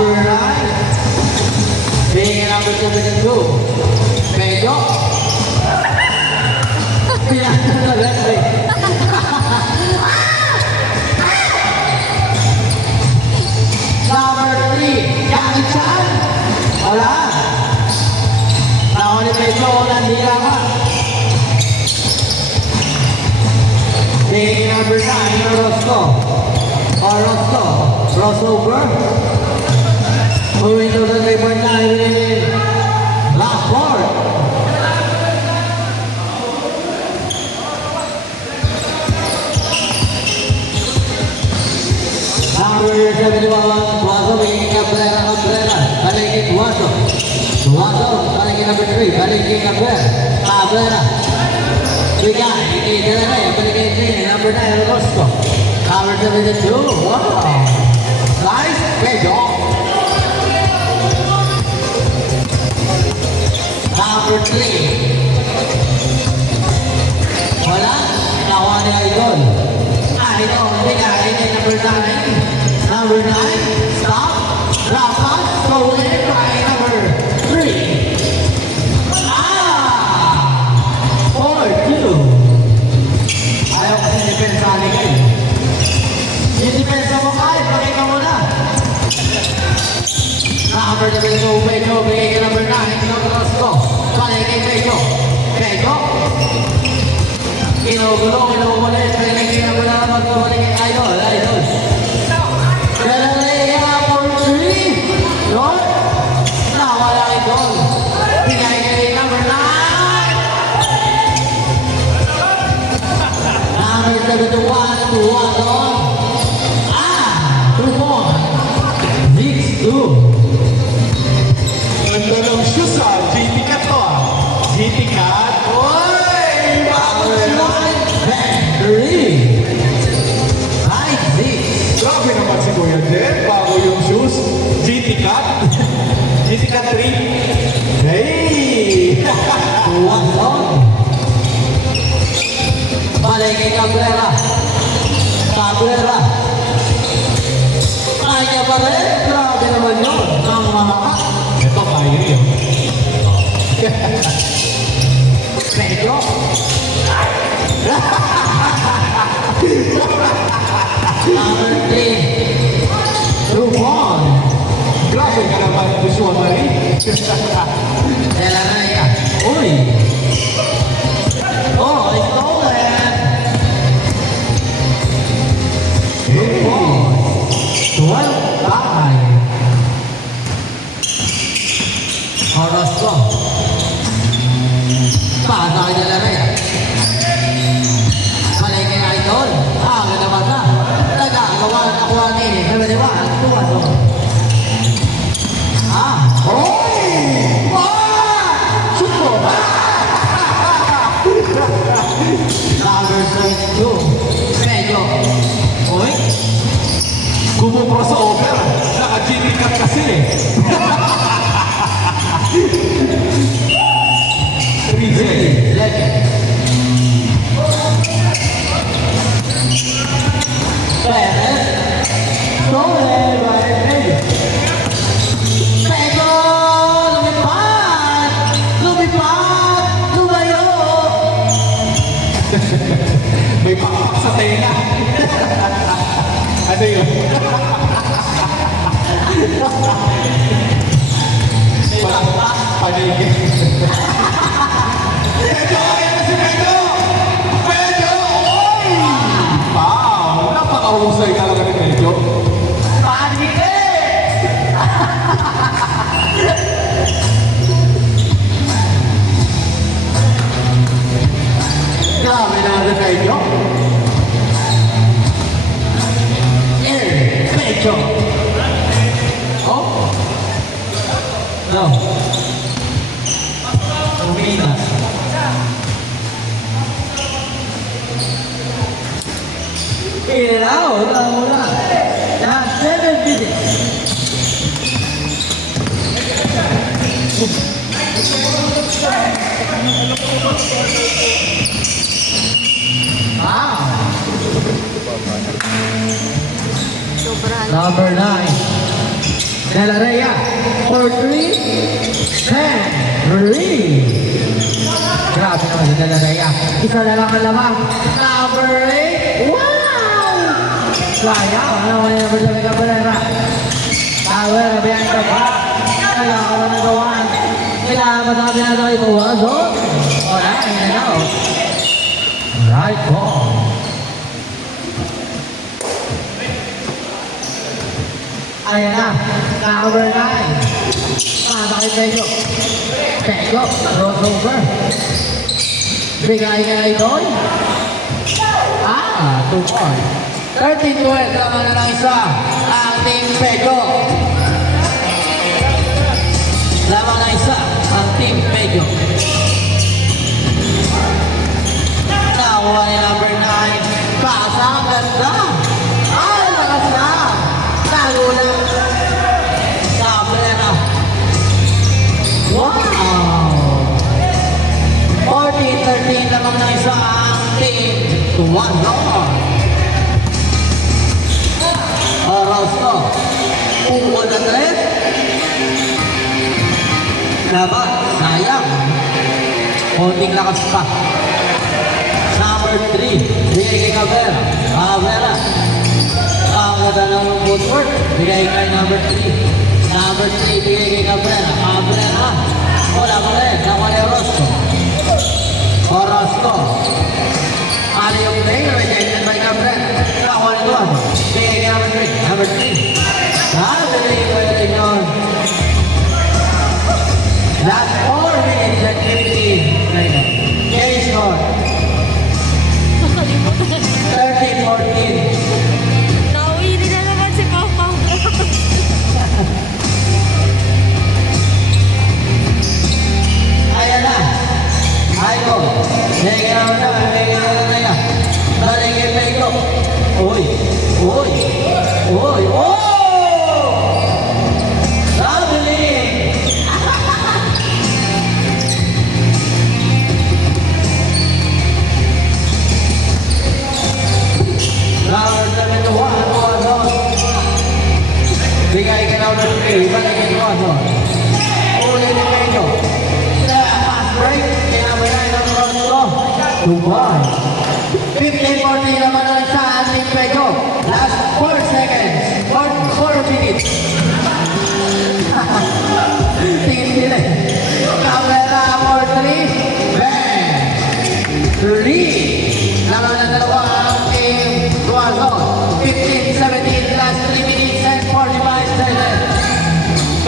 Number 9. Being number 72. Medyo. Pinaka na referee. Number 3. Jackie Chan. Wala. Nakuha ni Medyo. Nandila ka. Being number 9. Roscoe. Crossover. Moving to the number 9. Blackboard. Number 71. Tuazo making Cabrera. Balikin Tuazo. Balikin number 3. Balikin Cabrera. Bigay. Balikin number 9. Roscoe. Number 72. Wow. Nice. Medyo. Number 3. Wala. Nakuha ni Idol. Bigay. Number 9. Number 9. Stop. Rapat. Stolen by number 3. 4-2. Ayaw kasi depensa ni kayo. Yung depensa mo kayo. Pakita mo na. Number 72. Medyo. Bigay ka number 9. Roscoe. Balik kay Medyo. Inugulo ulit. Balik kay number 9. Balik kay Idol. Galilea for 3. Yun. Nawala Idol. Bigay kay number 9. Number 71. Tuwadon. 2-4. 6-2. Ganda ng shoes GT Cat to GT Cat. Oy! Bagong shoes! Victory! 5-6. Grabe naman si Kuya Jen. Bago yung shoes. GT Cat. GT Cat 3. Hey! Tuwadon. Balik kay Cabrera. Kaya pa rin. Grabe naman yun. Ang mahaka. Ito, kaya yun. Medyo. Number 3. 2-1. Grabe ka naman, visual Marie. Delanaya. Uy. Oh, it's stolen. Hey! 12 bahay. Orozco. Pasa kay Delanaya. Balik kay Idol. Agad naman na. Nagagawa na kuha ni Delanaya. Tuwazo. Oy! Shoot mo! Number 22. Medyo. Uy. Gumo-crossover. Naka-GT Cat kasi. 3J. Legend. Perez. Stolen by Medyo. Medyo. Lumipad. Lumayo. May pakpak sa tenga. Ano yun? Panigin. Medyo! Yan si Medyo! Medyo! Oy! Wow! Napakahusay talaga ni Medyo. Grabe naman sa Medyo. Medyo. Oh? No. Umina. Ilaw, mula. Na 7 minutes. Wow. Number 9. De La Rhea for 3. Henry. Grabe naman si De La Rhea. Isa na lang ang lamang. Number 8. Wow! Sayang. Ano mo yung number 7 Cabrera? Cabrera behind the back. Kailangan ko na nagawan. Kailangan ba sabi na ito ito? Wala. Ayun na ako. Right ball. Ayan na. Number 9. Kay Pego. Pego. Roll over. Bigay kay Idol. 2 point. 13-12. Tama na lang isa. Ang Team Pego. Lamang na isa. Ang Team Pego. Nakuha ni number 9. Pasa ang ganda. Ay, lakas na. Nagulang. Cabrera. Wow! 14-13 lamang na isa ang team to 1 long. Orozco. Pukul na 3. Laban. Sayang. Konting lakas pa. Number 3. Bigay kay Cabrera. Cabrera. Ang ganda ng footwork. Bigay kay number 3. Number 3. Bigay kay Cabrera. Cabrera. Wala mo rin. Nakuha ni Orozco. Orozco. Ano yung play? Rejected by Cabrera. Nakuha ni Duan. Bigay kay number 3. Number 3. Bigay ko yun yun. Last 4 minutes and 50 seconds. Carry score. 13-14. Nauwi na naman si Papa. Ayan na. Aiko. Lega mo na. Lega mo na yan. Taligay pa ito. Uy. Uy. Uy. Oh! Lovely! Number 7 to 1. Bigay ka number 3. Balik ito 1. Ulit ni Pedro. Pass break. Kaya mo na yung Orozco. Dubai. 15-14 naman na sa ating Pedro. Last 4 seconds. 4 minutes. Tindi. Camera for 3. Bang! 3. Naman na dalawa ang team Duazo. 15-17. Last 3 minutes and 45 seconds.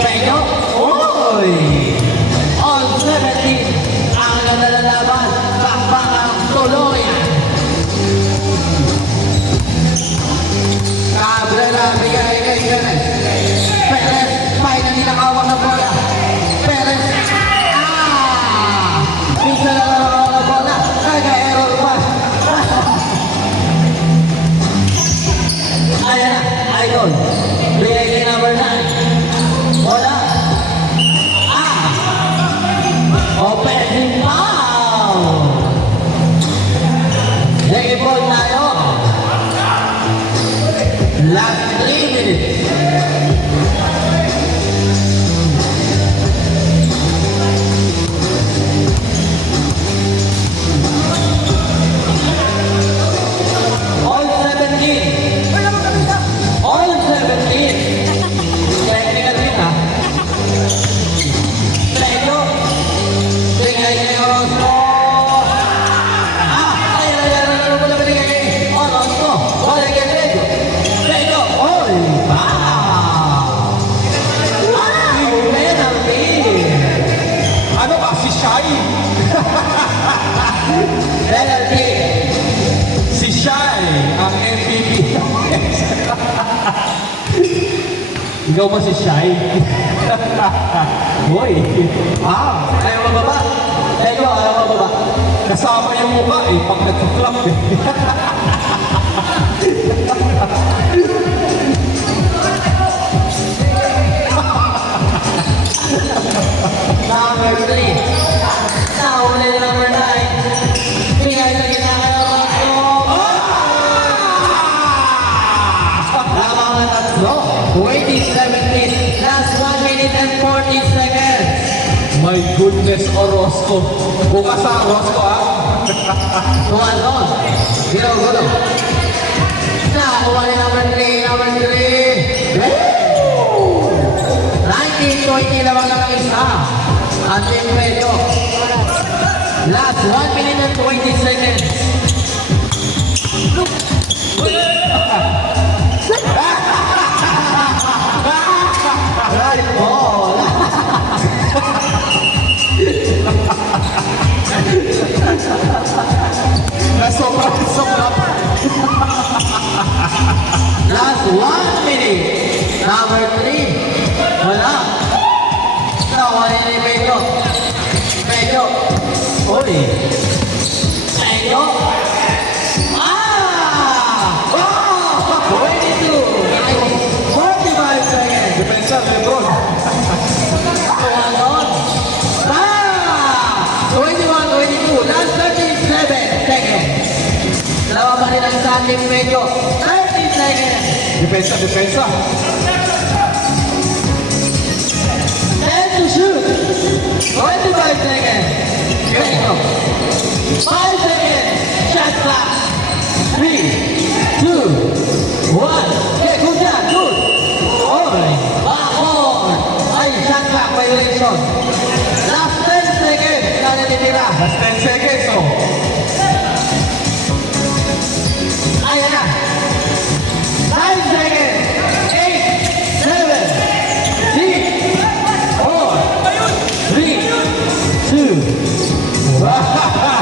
Pedro. Oy! On 17. Ang nalalaban. Bakbakang tuloy. Cabrera bigay kay Perez. Perez, finally nakawak ng bola. Perez, Minsan na lang nakawak ng bola. Nag-error pa. Ayan na, Idol. Bigay kay number 9. Bola. Offensive foul. Sige po tayo. Last 3 minutes. All 17. All 17. Technical din ha. Pedro. Bigay kay Orozco. Ayan. Wala binigay kay Orozco. Wala kay Pedro. Pedro. Oy! Wow! Penalty! Ano ba? Si Shai? Penalty! Si Shai, ang MVP. Ikaw ba si Shai? Boy. Ayaw mababa. Pedro, ayaw mababa. Kasama yung mukha eh, pag nagka-club eh. Number 3. Nahuli number 9. Bigay sa gitna kay Orozco. Lamang na tatlo. 20-17. Last and 40 seconds. My goodness, Orozco. Bukas sa Orozco, ha? Tuwan doon. Gulo. Nakuha ni number 3. 19-20 lamang ang isa. Ating medyo. Last 1 minute and 20 seconds. Right ball. Sobra. Last 1 minute. Number 3. Wala. Nawala ni Pedro. Uy. Pedro. Oh! 22. 45 seconds. Depensa, Lebron. Tuwanon. 21-22. Last 37 seconds. Dalawa pa rin ang sa ating medyo. 30 seconds. Depensa. 10 to shoot. 25 seconds. Pedro. 5 seconds. Shot clock. 3, 2, 1. Okay, good job. Good. Oy. Bakon. Ay, shot clock violation. Last 10 seconds. Na natitira. Last 10 seconds, oh. Ayan na. 9 seconds. 8, 7, 6, 4, 3, 2, 1.